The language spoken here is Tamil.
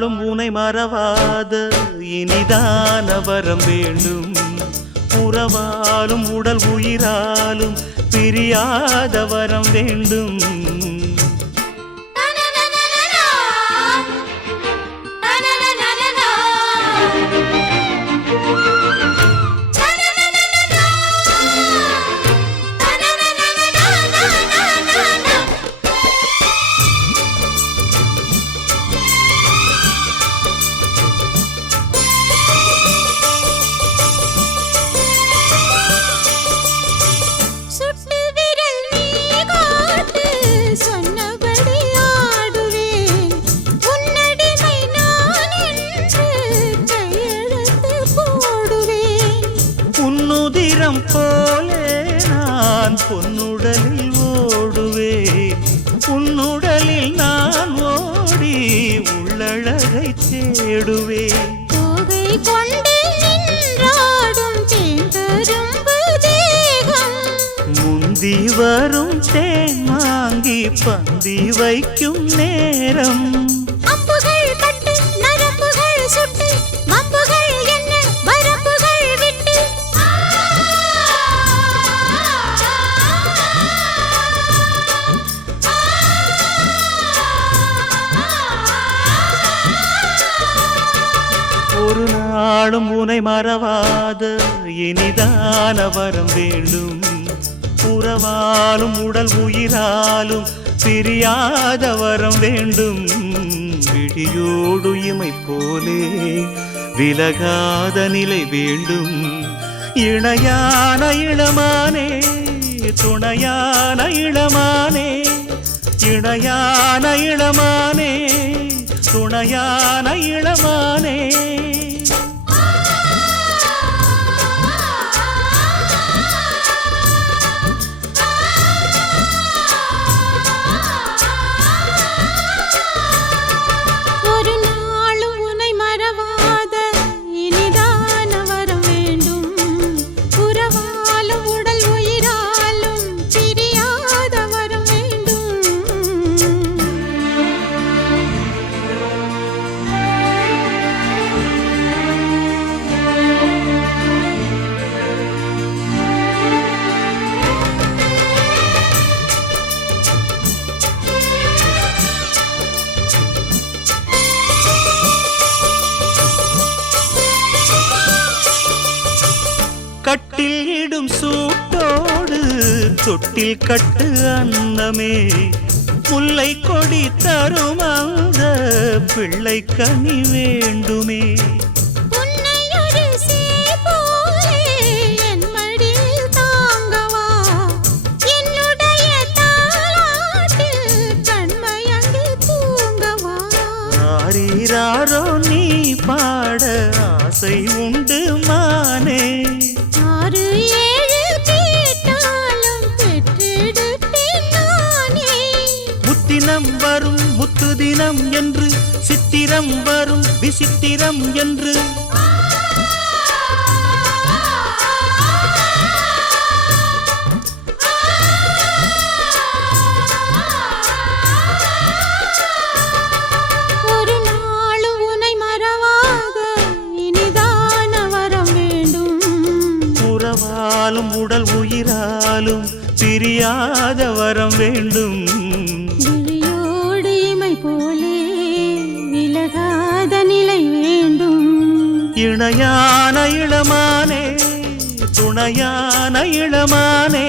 நாளும் உனை மறவாத இனிதான வரம் வேண்டும். உறவாலும் உடல் உயிராலும் பிரியாத வரம் வேண்டும். போலே நான் பொன்னுடலில் ஓடுவேன். உன்னுடலில் நான் ஓடி உள்ளழகை தேடுவேன். தோகை கொண்டு நின்றாடும் தேங்கரும்பு தேகம், முந்தி வரும் தேன் வாங்கி பந்தி வைக்கும் நேரம். அம்புகள் பட்டு நரம்புகள் சுட்டு மம்புகள் என்ன வரம்புகள் விட்டு ஒரு நாளும் உனை மறவாத இனிதான வரம் வேண்டும். உறவாலும் உடல் உயிராலும் பிரியாத வரம் வேண்டும். விழியோடு இமை போலே விலகாத நிலை வேண்டும். இணையான இளமானே துணையான இளமானே, இணையான இளமானே துணையான இளமானே. ஒரு நாளும் உனை மறவாத இனிதான வரம் வேண்டும். உறவாலும் உடல் உயிராலும் பிரியாத வரம் வேண்டும். கட்டில் இடும் சூட்டோடு தொட்டில் கட்டு அன்னமே, முல்லை கொடி தரும் அந்த பிள்ளை கனி வேண்டுமே. உன்னை ஒரு சேய் போலே என் மடியில் தாங்கவா, என்னுடைய தாலாட்டில் கண்மயங்கி தூங்கவா. ஆரீராரோ நீ பாட ஆசை உண்டு மானே. 6 7 கேட்டாலும் பெற்றெடுப்பேன் நானே. முத்தினம் வரும் முத்து தினம் என்று, சித்திரம் வரும் விசித்திரம் என்று. ஒரு நாளும் உனை மறவாத இனிதான வரம் வேண்டும். உறவாலும் உடல் உயிராலும் பிரியாத வரம் வேண்டும். விழியோடு இமை போலே விலகாத நிலை வேண்டும். இணையான இளமானே துணையான இளமானே.